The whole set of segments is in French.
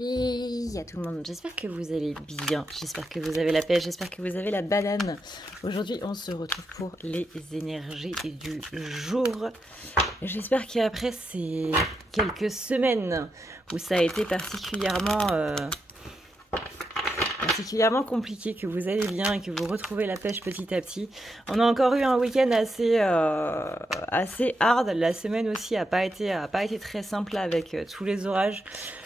Hey à tout le monde, j'espère que vous allez bien, j'espère que vous avez la pêche, j'espère que vous avez la banane. Aujourd'hui on se retrouve pour les énergies du jour. J'espère qu'après ces quelques semaines où ça a été particulièrement compliqué, que vous allez bien et que vous retrouvez la pêche petit à petit. On a encore eu un week-end assez hard. La semaine aussi a pas été très simple là, avec tous les orages.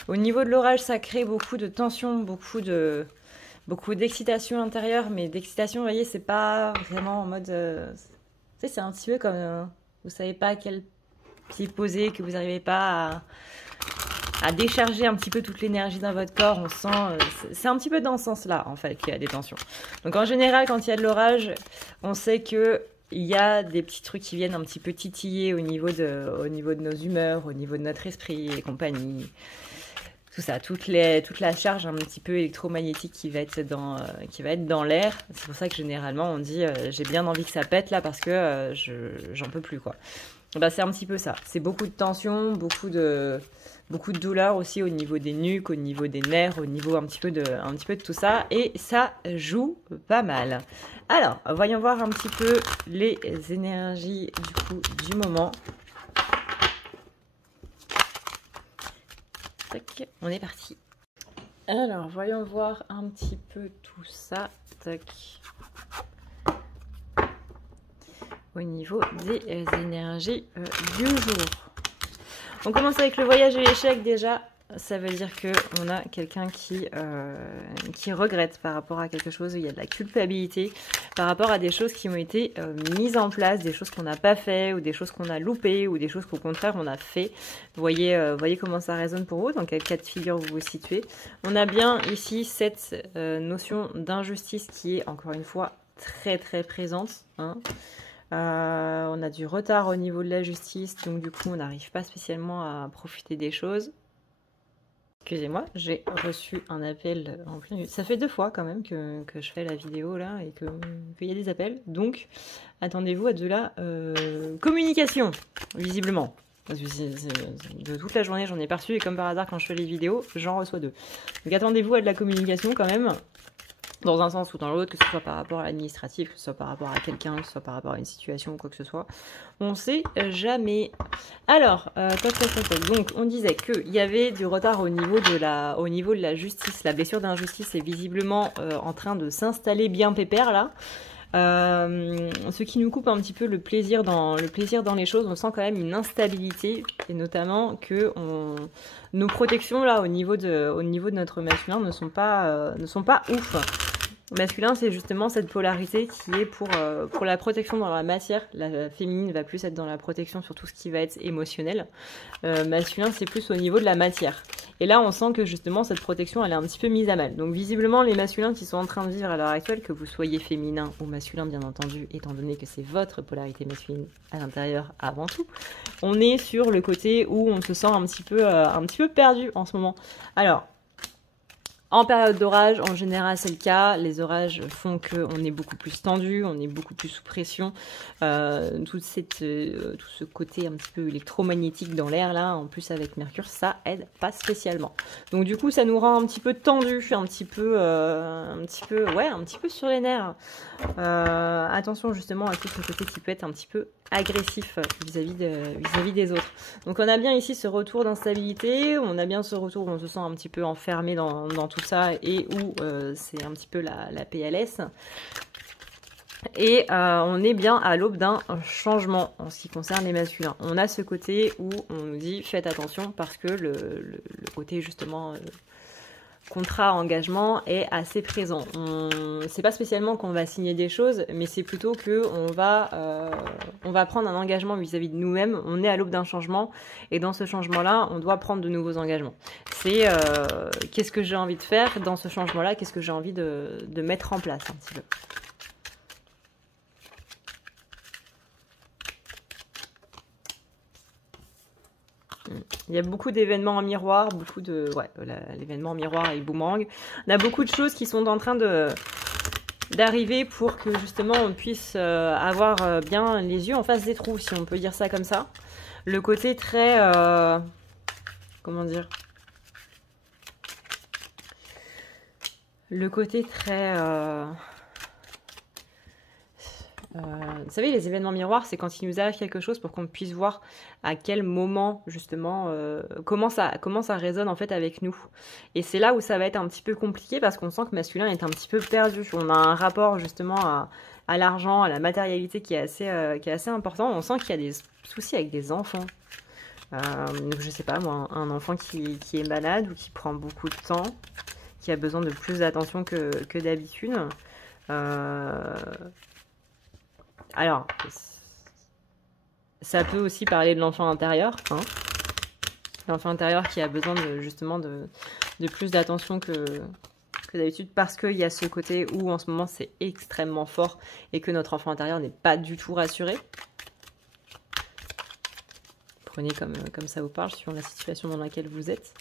Au niveau de l'orage, ça crée beaucoup de tension, beaucoup d'excitation intérieure, mais d'excitation, vous voyez, c'est pas vraiment en mode... c'est un petit peu comme... vous savez pas à quel pied poser, que vous n'arrivez pas à décharger un petit peu toute l'énergie dans votre corps. On sent, c'est un petit peu dans ce sens-là, en fait, qu'il y a des tensions. Donc, en général, quand il y a de l'orage, on sait que il y a des petits trucs qui viennent un petit peu titiller au niveau de nos humeurs, au niveau de notre esprit et compagnie. Tout ça, toute la charge un petit peu électromagnétique qui va être dans l'air. C'est pour ça que généralement, on dit j'ai bien envie que ça pète là parce que j'en peux plus, quoi. Bah, c'est un petit peu ça. C'est beaucoup de tension, beaucoup de douleur aussi au niveau des nuques, au niveau des nerfs, au niveau un petit peu de tout ça. Et ça joue pas mal. Alors, voyons voir un petit peu les énergies du moment. Tac, on est parti. Alors, voyons voir un petit peu tout ça. Tac. Au niveau des énergies du jour. On commence avec le voyage et l'échec déjà. Ça veut dire qu'on a quelqu'un qui regrette par rapport à quelque chose. Il y a de la culpabilité par rapport à des choses qui ont été mises en place, des choses qu'on n'a pas fait, ou des choses qu'on a loupées, ou des choses qu'au contraire on a fait. Vous voyez comment ça résonne pour vous, dans quel cas de figure vous vous situez. On a bien ici cette notion d'injustice qui est encore une fois très très présente, hein. On a du retard au niveau de la justice, donc du coup on n'arrive pas spécialement à profiter des choses. Excusez-moi, j'ai reçu un appel en plein milieu. Ça fait 2 fois quand même que je fais la vidéo là et qu'il y a des appels. Donc attendez-vous à de la communication, visiblement. Parce que de toute la journée j'en ai pas reçu et comme par hasard quand je fais les vidéos, j'en reçois 2. Donc attendez-vous à de la communication quand même. Dans un sens ou dans l'autre, que ce soit par rapport à l'administratif, que ce soit par rapport à quelqu'un, que ce soit par rapport à une situation ou quoi que ce soit. On sait jamais. Alors, donc on disait qu'il y avait du retard au niveau de la justice. La blessure d'injustice est visiblement en train de s'installer bien pépère là. Ce qui nous coupe un petit peu le plaisir dans les choses. On sent quand même une instabilité et notamment que nos protections là au niveau de notre masculin ne sont pas ouf. Masculin, c'est justement cette polarité qui est pour la protection dans la matière. La féminine va plus être dans la protection sur tout ce qui va être émotionnel. Masculin, c'est plus au niveau de la matière. Et là, on sent que justement, cette protection, elle est un petit peu mise à mal. Donc visiblement, les masculins qui sont en train de vivre à l'heure actuelle, que vous soyez féminin ou masculin, bien entendu, étant donné que c'est votre polarité masculine à l'intérieur avant tout, on est sur le côté où on se sent un petit peu perdu en ce moment. Alors, en période d'orage, en général, c'est le cas. Les orages font qu'on est beaucoup plus tendu, on est beaucoup plus sous pression. Tout ce côté un petit peu électromagnétique dans l'air, là, en plus avec Mercure, ça aide pas spécialement. Donc du coup, ça nous rend un petit peu tendu, un petit peu sur les nerfs. Attention justement à tout ce côté qui peut être un petit peu agressif vis-à-vis des autres. Donc on a bien ici ce retour d'instabilité, on a bien ce retour où on se sent un petit peu enfermé dans tout ça et où c'est un petit peu la PLS. Et on est bien à l'aube d'un changement en ce qui concerne les masculins. On a ce côté où on nous dit faites attention parce que le côté justement contrat, engagement est assez présent. C'est pas spécialement qu'on va signer des choses, mais c'est plutôt que on va prendre un engagement vis-à-vis de nous-mêmes. On est à l'aube d'un changement et dans ce changement-là, on doit prendre de nouveaux engagements. C'est qu'est-ce que j'ai envie de faire dans ce changement-là, qu'est-ce que j'ai envie de mettre en place un petit peu. Il y a beaucoup d'événements en miroir, l'événement en miroir et boomerang. On a beaucoup de choses qui sont en train d'arriver pour que justement on puisse avoir bien les yeux en face des trous, si on peut dire ça comme ça. Le côté très... comment dire le côté très... vous savez, les événements miroirs, c'est quand il nous arrive quelque chose pour qu'on puisse voir à quel moment, justement, comment ça résonne en fait avec nous. Et c'est là où ça va être un petit peu compliqué parce qu'on sent que masculin est un petit peu perdu. On a un rapport justement à l'argent, à la matérialité qui est assez important. On sent qu'il y a des soucis avec des enfants. Je sais pas moi, un enfant qui est malade ou qui prend beaucoup de temps, qui a besoin de plus d'attention que d'habitude. Alors, ça peut aussi parler de l'enfant intérieur, hein. L'enfant intérieur qui a besoin justement de plus d'attention que d'habitude parce qu'il y a ce côté où en ce moment c'est extrêmement fort et que notre enfant intérieur n'est pas du tout rassuré. Prenez comme ça vous parle, suivant la situation dans laquelle vous êtes.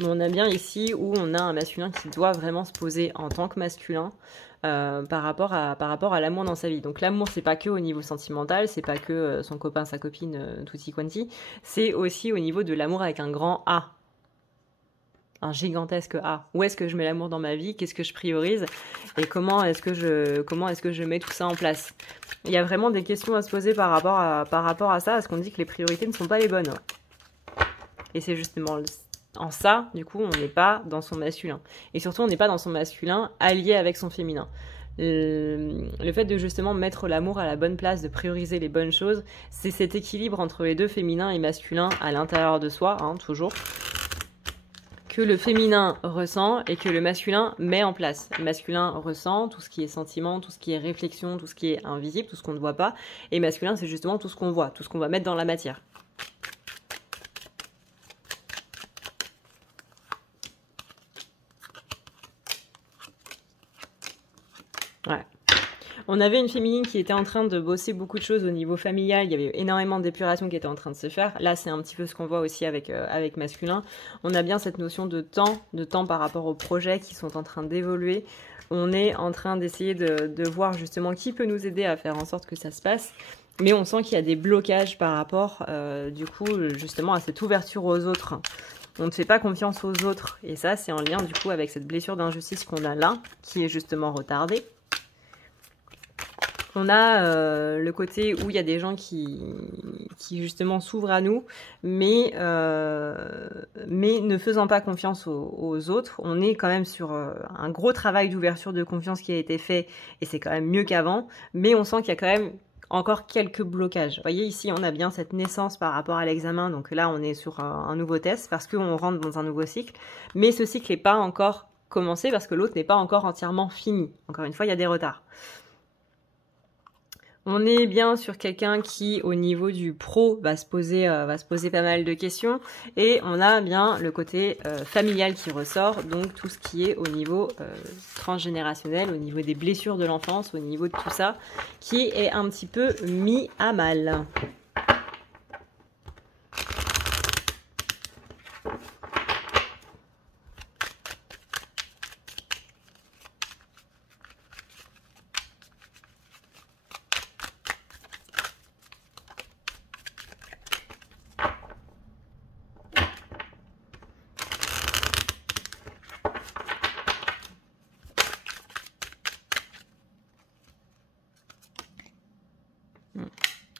Mais on a bien ici où on a un masculin qui doit vraiment se poser en tant que masculin par rapport à l'amour dans sa vie. Donc l'amour, c'est pas que au niveau sentimental, c'est pas que son copain, sa copine, tutti quanti, c'est aussi au niveau de l'amour avec un grand A. Un gigantesque A. Où est-ce que je mets l'amour dans ma vie? Qu'est-ce que je priorise? Et comment est-ce que je mets tout ça en place? Il y a vraiment des questions à se poser par rapport à ça, parce qu'on dit que les priorités ne sont pas les bonnes. Et c'est justement en ça, du coup, on n'est pas dans son masculin. Et surtout, on n'est pas dans son masculin allié avec son féminin. Le fait de justement mettre l'amour à la bonne place, de prioriser les bonnes choses, c'est cet équilibre entre les deux, féminin et masculin, à l'intérieur de soi, hein, toujours, que le féminin ressent et que le masculin met en place. Le masculin ressent tout ce qui est sentiment, tout ce qui est réflexion, tout ce qui est invisible, tout ce qu'on ne voit pas. Et masculin, c'est justement tout ce qu'on voit, tout ce qu'on va mettre dans la matière. Ouais. On avait une féminine qui était en train de bosser beaucoup de choses au niveau familial. Il y avait énormément d'épuration qui était en train de se faire. Là, c'est un petit peu ce qu'on voit aussi avec masculin. On a bien cette notion de temps par rapport aux projets qui sont en train d'évoluer. On est en train d'essayer de voir justement qui peut nous aider à faire en sorte que ça se passe. Mais on sent qu'il y a des blocages par rapport, du coup, justement à cette ouverture aux autres. On ne fait pas confiance aux autres. Et ça, c'est en lien, du coup, avec cette blessure d'injustice qu'on a là, qui est justement retardée. On a le côté où il y a des gens qui justement s'ouvrent à nous, mais ne faisant pas confiance aux autres. On est quand même sur un gros travail d'ouverture de confiance qui a été fait, et c'est quand même mieux qu'avant, mais on sent qu'il y a quand même encore quelques blocages. Vous voyez, ici, on a bien cette naissance par rapport à l'examen, donc là, on est sur un nouveau test, parce qu'on rentre dans un nouveau cycle, mais ce cycle n'est pas encore commencé, parce que l'autre n'est pas encore entièrement fini. Encore une fois, il y a des retards. On est bien sur quelqu'un qui, au niveau du pro, va se poser pas mal de questions. Et on a bien le côté familial qui ressort, donc tout ce qui est au niveau transgénérationnel, au niveau des blessures de l'enfance, au niveau de tout ça, qui est un petit peu mis à mal.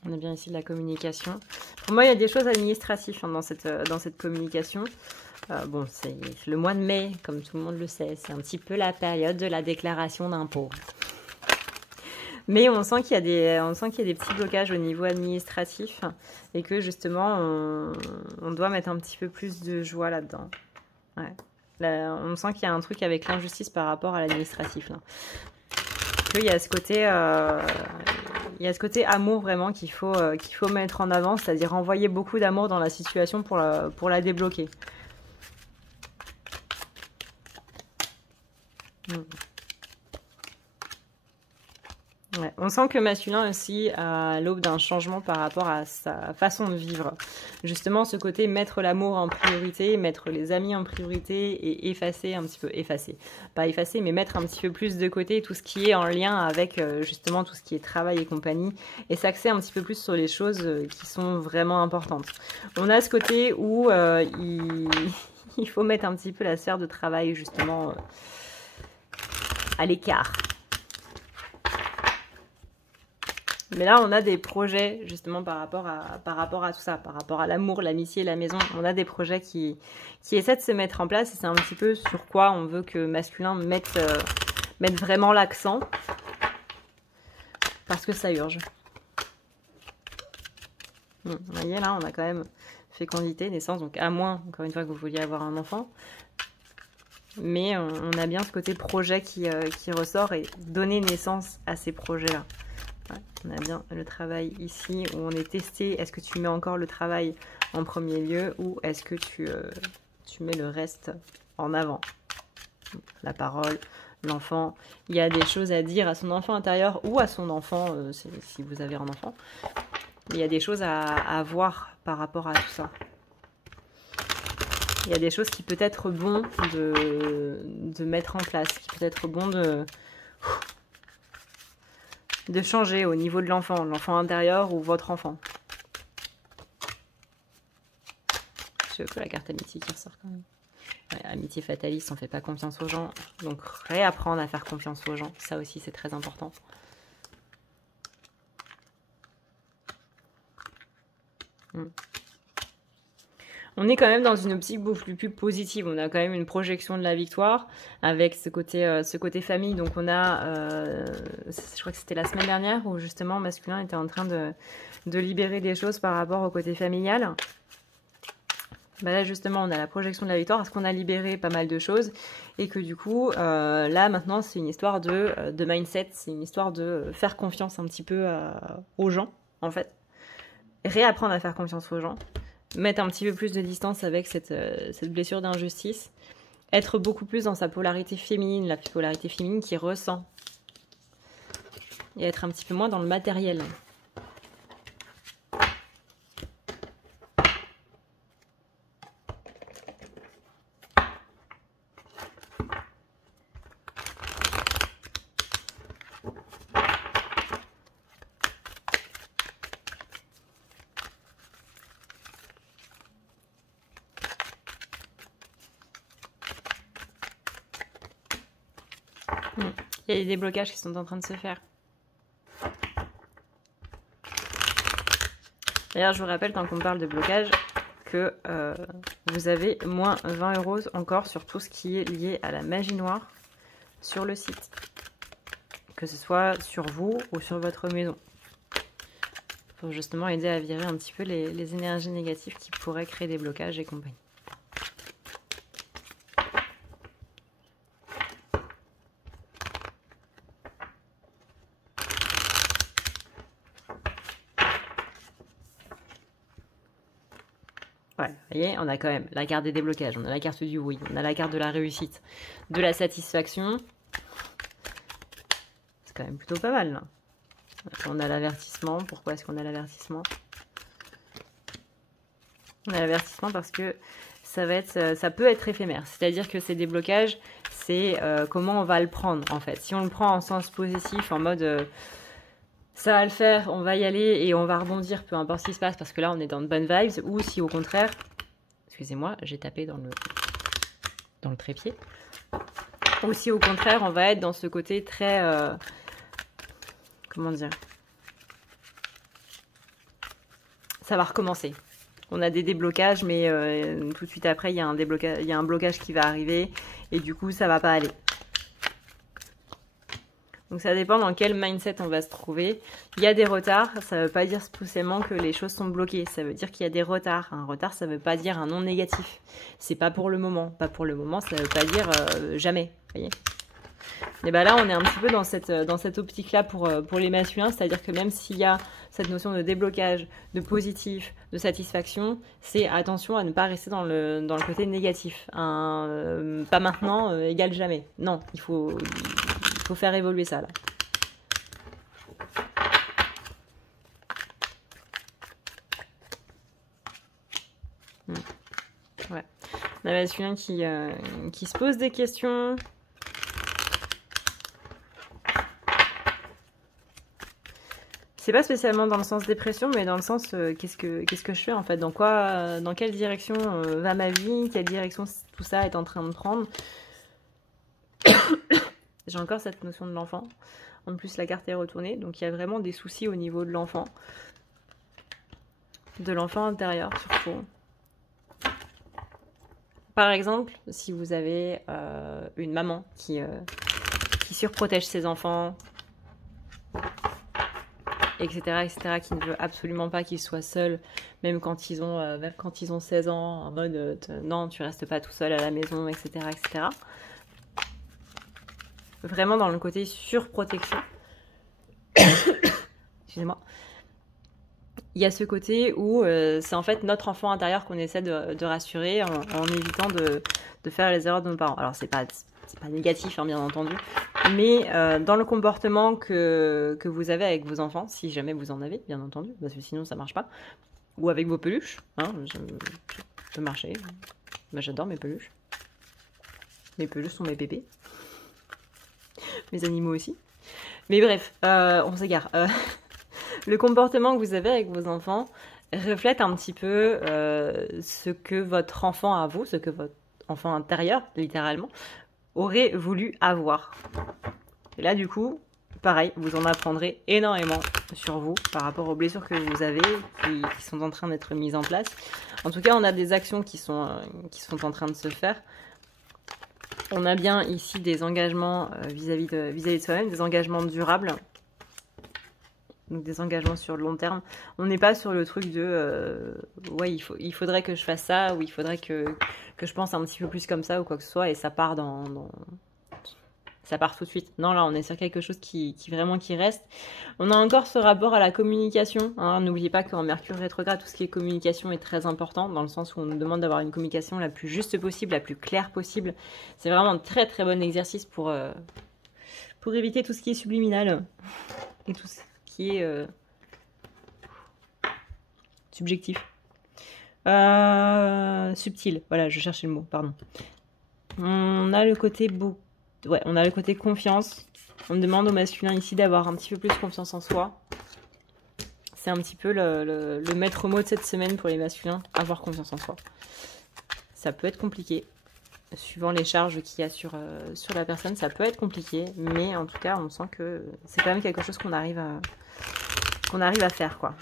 On a bien ici de la communication. Pour moi, il y a des choses administratives hein, dans cette communication. Bon, c'est le mois de mai, comme tout le monde le sait. C'est un petit peu la période de la déclaration d'impôts. Mais on sent qu'il y a des petits blocages au niveau administratif et que justement, on doit mettre un petit peu plus de joie là-dedans. Ouais. Là, on sent qu'il y a un truc avec l'injustice par rapport à l'administratif. Il y a ce côté amour vraiment qu'il faut mettre en avant, c'est-à-dire envoyer beaucoup d'amour dans la situation pour la débloquer. Ouais. On sent que le masculin aussi à l'aube d'un changement par rapport à sa façon de vivre. Justement, ce côté mettre l'amour en priorité, mettre les amis en priorité et effacer un petit peu, pas effacer, mais mettre un petit peu plus de côté tout ce qui est en lien avec justement tout ce qui est travail et compagnie et s'axer un petit peu plus sur les choses qui sont vraiment importantes. On a ce côté où il faut mettre un petit peu la sphère de travail justement à l'écart. Mais là, on a des projets, justement, par rapport à tout ça, par rapport à l'amour, l'amitié, la maison. On a des projets qui essaient de se mettre en place. Et c'est un petit peu sur quoi on veut que masculin mette vraiment l'accent. Parce que ça urge. Vous voyez, là, on a quand même fécondité, naissance. Donc, à moins, encore une fois, que vous vouliez avoir un enfant. Mais on a bien ce côté projet qui ressort et donner naissance à ces projets-là. Ouais, on a bien le travail ici où on est testé. Est-ce que tu mets encore le travail en premier lieu ou est-ce que tu mets le reste en avant? La parole, l'enfant. Il y a des choses à dire à son enfant intérieur ou à son enfant, si vous avez un enfant. Il y a des choses à voir par rapport à tout ça. Il y a des choses qui peut être bon de mettre en place, qui peut être bon de changer au niveau de l'enfant intérieur ou votre enfant. Je veux que la carte amitié qui ressort quand même. Ouais, amitié fataliste, on ne fait pas confiance aux gens. Donc réapprendre à faire confiance aux gens, ça aussi c'est très important. On est quand même dans une optique beaucoup plus positive. On a quand même une projection de la victoire avec ce côté famille. Donc on a, je crois que c'était la semaine dernière où justement masculin était en train de libérer des choses par rapport au côté familial. Bah là justement on a la projection de la victoire parce qu'on a libéré pas mal de choses et que du coup là maintenant c'est une histoire de mindset, c'est une histoire de faire confiance un petit peu aux gens en fait. Réapprendre à faire confiance aux gens. Mettre un petit peu plus de distance avec cette blessure d'injustice, être beaucoup plus dans sa polarité féminine, la polarité féminine qui ressent, et être un petit peu moins dans le matériel. Il y a des déblocages qui sont en train de se faire. D'ailleurs, je vous rappelle, tant qu'on parle de blocage, que vous avez moins 20 € encore sur tout ce qui est lié à la magie noire sur le site. Que ce soit sur vous ou sur votre maison. Pour justement aider à virer un petit peu les énergies négatives qui pourraient créer des blocages et compagnie. Ouais, vous voyez, on a quand même la carte des déblocages, on a la carte du oui, on a la carte de la réussite, de la satisfaction. C'est quand même plutôt pas mal, là. On a l'avertissement. Pourquoi est-ce qu'on a l'avertissement? On a l'avertissement parce que ça peut être éphémère. C'est-à-dire que ces déblocages, c'est comment on va le prendre, en fait. Si on le prend en sens positif, en mode... ça va le faire, on va y aller et on va rebondir, peu importe ce qui se passe, parce que là, on est dans de bonnes vibes. Ou si au contraire, excusez-moi, j'ai tapé dans le trépied. Ou si au contraire, on va être dans ce côté très... comment dire? Ça va recommencer. On a des déblocages, mais tout de suite après, il y a un blocage qui va arriver. Et du coup, ça va pas aller. Donc ça dépend dans quel mindset on va se trouver. Il y a des retards, ça ne veut pas dire spécialement que les choses sont bloquées. Ça veut dire qu'il y a des retards. Un retard, ça ne veut pas dire un non négatif. C'est pas pour le moment. Pas pour le moment, ça ne veut pas dire jamais. Vous voyez ? Et bien là, on est un petit peu dans cette optique-là pour les masculins. C'est-à-dire que même s'il y a cette notion de déblocage, de positif, de satisfaction, c'est attention à ne pas rester dans le côté négatif. Pas maintenant, égale jamais. Non, il faut faire évoluer ça, là. Ouais. On a masculin qui se pose des questions. C'est pas spécialement dans le sens dépression, mais dans le sens qu'est-ce que je fais en fait, dans quelle direction va ma vie, quelle direction tout ça est en train de prendre. J'ai encore cette notion de l'enfant. En plus, la carte est retournée, donc il y a vraiment des soucis au niveau de l'enfant. De l'enfant intérieur, surtout. Par exemple, si vous avez une maman qui surprotège ses enfants, etc., qui ne veut absolument pas qu'ils soient seuls, même quand ils ont 16 ans, en mode non, tu restes pas tout seul à la maison, etc. Vraiment dans le côté surprotection. Excusez-moi. Il y a ce côté où c'est en fait notre enfant intérieur qu'on essaie de rassurer en évitant de faire les erreurs de nos parents. Alors c'est pas négatif, hein, bien entendu, mais dans le comportement que vous avez avec vos enfants, si jamais vous en avez, bien entendu, parce que sinon ça marche pas, ou avec vos peluches, hein, ça peut marcher. Moi j'adore mes peluches. Mes peluches sont mes bébés. Mes animaux aussi. Mais bref, on s'égare. Le comportement que vous avez avec vos enfants reflète un petit peu ce que votre enfant à vous, ce que votre enfant intérieur, littéralement, aurait voulu avoir. Et là, du coup, pareil, vous en apprendrez énormément sur vous par rapport aux blessures que vous avez, qui sont en train d'être mises en place. En tout cas, on a des actions qui sont en train de se faire. On a bien ici des engagements vis-à-vis de soi-même, des engagements durables. Donc des engagements sur le long terme. On n'est pas sur le truc de ouais, il faudrait que je fasse ça, ou il faudrait que je pense un petit peu plus comme ça, ou quoi que ce soit, et ça part ça part tout de suite. Non, là on est sur quelque chose qui vraiment qui reste. On a encore ce rapport à la communication, hein. N'oubliez pas qu'en Mercure rétrograde, tout ce qui est communication est très important, dans le sens où on nous demande d'avoir une communication la plus juste possible, la plus claire possible. C'est vraiment un très très bon exercice pour éviter tout ce qui est subliminal et tout ça qui est subjectif. Subtil, voilà, je cherchais le mot, pardon. On a le côté on a le côté confiance. On me demande au masculin ici d'avoir un petit peu plus confiance en soi. C'est un petit peu le maître mot de cette semaine pour les masculins, avoir confiance en soi. Ça peut être compliqué, suivant les charges qu'il y a sur la personne, ça peut être compliqué, mais en tout cas, on sent que c'est quand même quelque chose qu'on arrive à faire, quoi.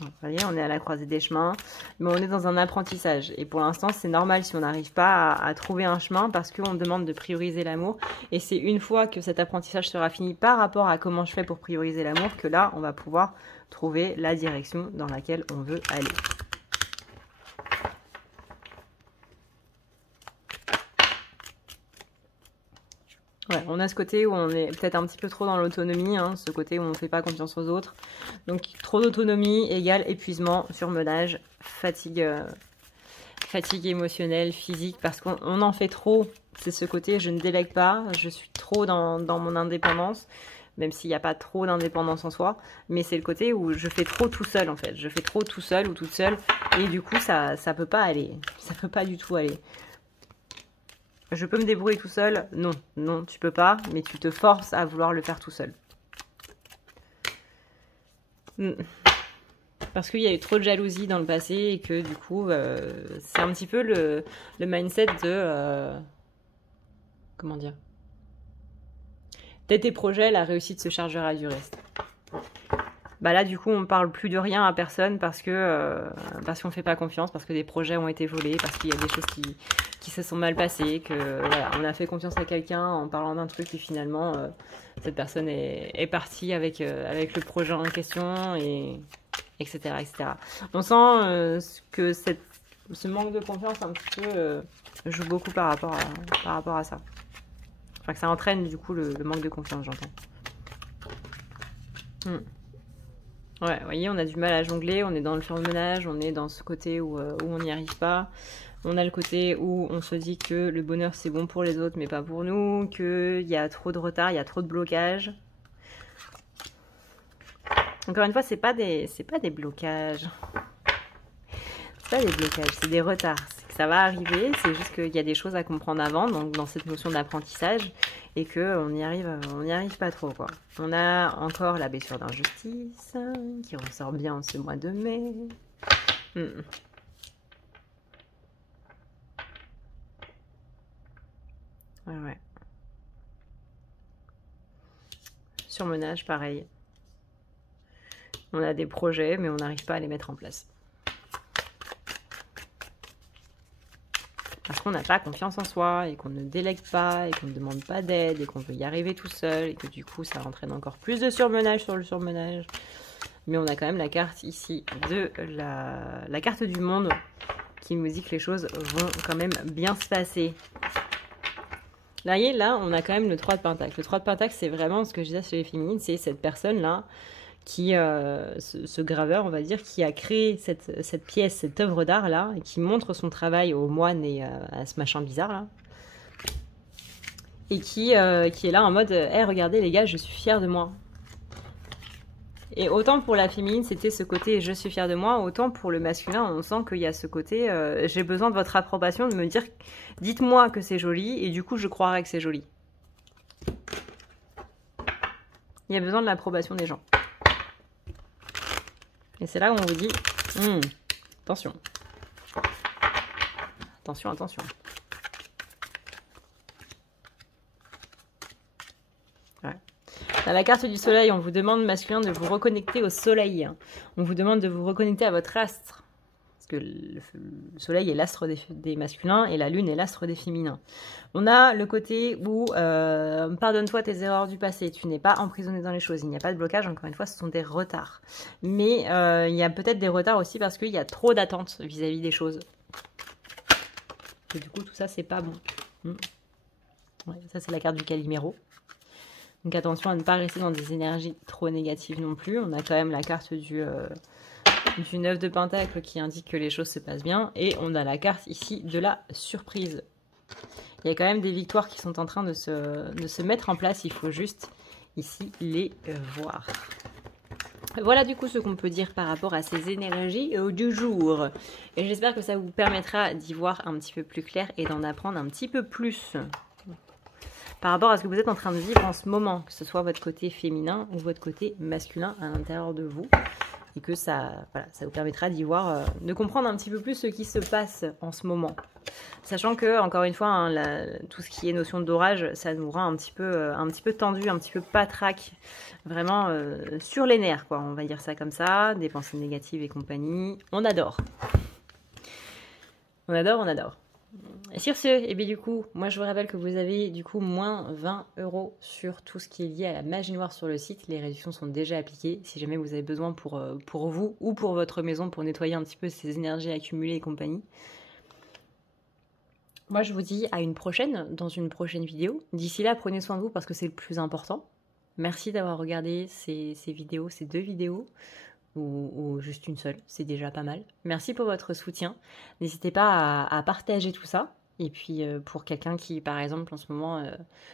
Vous voyez, on est à la croisée des chemins, mais on est dans un apprentissage. Et pour l'instant, c'est normal si on n'arrive pas à trouver un chemin, parce qu'on demande de prioriser l'amour. Et c'est une fois que cet apprentissage sera fini par rapport à comment je fais pour prioriser l'amour, que là, on va pouvoir trouver la direction dans laquelle on veut aller. Ouais, on a ce côté où on est peut-être un petit peu trop dans l'autonomie, hein, ce côté où on ne fait pas confiance aux autres. Donc trop d'autonomie égale épuisement, surmenage, fatigue émotionnelle, physique, parce qu'on en fait trop. C'est ce côté, je ne délègue pas, je suis trop dans mon indépendance, même s'il n'y a pas trop d'indépendance en soi, mais c'est le côté où je fais trop tout seul en fait. Je fais trop tout seul ou toute seule, et du coup ça peut pas aller, ça peut pas du tout aller. Je peux me débrouiller tout seul? Non, non, tu peux pas, mais tu te forces à vouloir le faire tout seul. Parce qu'il y a eu trop de jalousie dans le passé et que du coup, c'est un petit peu le mindset de... comment dire? Dès tes projets, la réussite se chargera du reste. Bah là, du coup, on parle plus de rien à personne parce qu'on ne fait pas confiance, parce que des projets ont été volés, parce qu'il y a des choses qui se sont mal passées, que voilà, on a fait confiance à quelqu'un en parlant d'un truc et finalement, cette personne est partie avec le projet en question, etc., etc. On sent que ce manque de confiance un petit peu joue beaucoup par rapport à ça. Enfin, que ça entraîne du coup le manque de confiance, j'entends. Ouais, vous voyez, on a du mal à jongler, on est dans le surmenage, on est dans ce côté où on n'y arrive pas. On a le côté où on se dit que le bonheur c'est bon pour les autres mais pas pour nous, qu'il y a trop de retard, il y a trop de blocages. Encore une fois, c'est pas des blocages. C'est pas des blocages, c'est des retards. C'est que ça va arriver, c'est juste qu'il y a des choses à comprendre avant, donc dans cette notion d'apprentissage, et qu'on n'y arrive pas trop, quoi. On a encore la blessure d'injustice qui ressort bien ce mois de mai. Ouais. Surmenage, pareil. On a des projets, mais on n'arrive pas à les mettre en place. Parce qu'on n'a pas confiance en soi, et qu'on ne délègue pas, et qu'on ne demande pas d'aide, et qu'on veut y arriver tout seul, et que du coup, ça entraîne encore plus de surmenage sur le surmenage. Mais on a quand même la carte ici de la carte du monde qui nous dit que les choses vont quand même bien se passer. Là, voyez, là, on a quand même le 3 de Pentacle. Le 3 de Pentacle, c'est vraiment ce que je disais chez les féminines, c'est cette personne-là, qui, ce graveur, on va dire, qui a créé cette pièce, cette œuvre d'art-là, et qui montre son travail aux moines et à ce machin bizarre-là. Et qui est là en mode, hey, regardez les gars, je suis fière de moi. Et autant pour la féminine, c'était ce côté je suis fière de moi, autant pour le masculin, on sent qu'il y a ce côté j'ai besoin de votre approbation, de me dire dites-moi que c'est joli, et du coup je croirai que c'est joli. Il y a besoin de l'approbation des gens. Et c'est là où on vous dit attention. Attention, attention. Ouais. Dans la carte du soleil, on vous demande, masculin, de vous reconnecter au soleil. On vous demande de vous reconnecter à votre astre. Parce que le soleil est l'astre des masculins et la lune est l'astre des féminins. On a le côté où pardonne-toi tes erreurs du passé. Tu n'es pas emprisonné dans les choses. Il n'y a pas de blocage. Encore une fois, ce sont des retards. Mais il y a peut-être des retards aussi parce qu'il y a trop d'attentes vis-à-vis des choses. Et du coup, tout ça, c'est pas bon. Ouais, ça, c'est la carte du Calimero. Donc attention à ne pas rester dans des énergies trop négatives non plus. On a quand même la carte du 9 de Pentacle qui indique que les choses se passent bien. Et on a la carte ici de la surprise. Il y a quand même des victoires qui sont en train de se mettre en place. Il faut juste ici les voir. Voilà du coup ce qu'on peut dire par rapport à ces énergies du jour. Et j'espère que ça vous permettra d'y voir un petit peu plus clair et d'en apprendre un petit peu plus par rapport à ce que vous êtes en train de vivre en ce moment, que ce soit votre côté féminin ou votre côté masculin à l'intérieur de vous. Et que ça, voilà, ça vous permettra d'y voir, de comprendre un petit peu plus ce qui se passe en ce moment. Sachant que, encore une fois, hein, tout ce qui est notion d'orage, ça nous rend un petit peu tendu, un petit peu patraque, vraiment sur les nerfs, quoi. On va dire ça comme ça, des pensées négatives et compagnie. On adore. On adore, on adore. Et sur ce, et bien du coup, moi je vous rappelle que vous avez du coup moins 20 € sur tout ce qui est lié à la magie noire sur le site. Les réductions sont déjà appliquées. Si jamais vous avez besoin pour vous ou pour votre maison pour nettoyer un petit peu ces énergies accumulées et compagnie. Moi je vous dis à une prochaine, dans une prochaine vidéo. D'ici là, prenez soin de vous parce que c'est le plus important. Merci d'avoir regardé ces vidéos, ces 2 vidéos. Ou juste une seule, c'est déjà pas mal. Merci pour votre soutien. N'hésitez pas à partager tout ça. Et puis pour quelqu'un qui, par exemple, en ce moment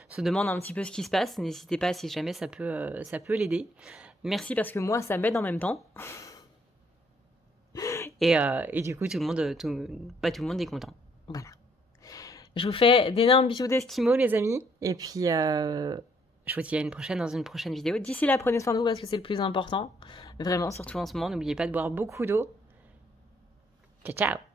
se demande un petit peu ce qui se passe, n'hésitez pas si jamais ça peut l'aider. Merci parce que moi, ça m'aide en même temps. Et du coup, tout le monde est content. Voilà. Je vous fais d'énormes bisous d'esquimaux, les amis. Et puis, je vous dis à une prochaine dans une prochaine vidéo. D'ici là, prenez soin de vous parce que c'est le plus important. Vraiment, surtout en ce moment, n'oubliez pas de boire beaucoup d'eau. Ciao, ciao!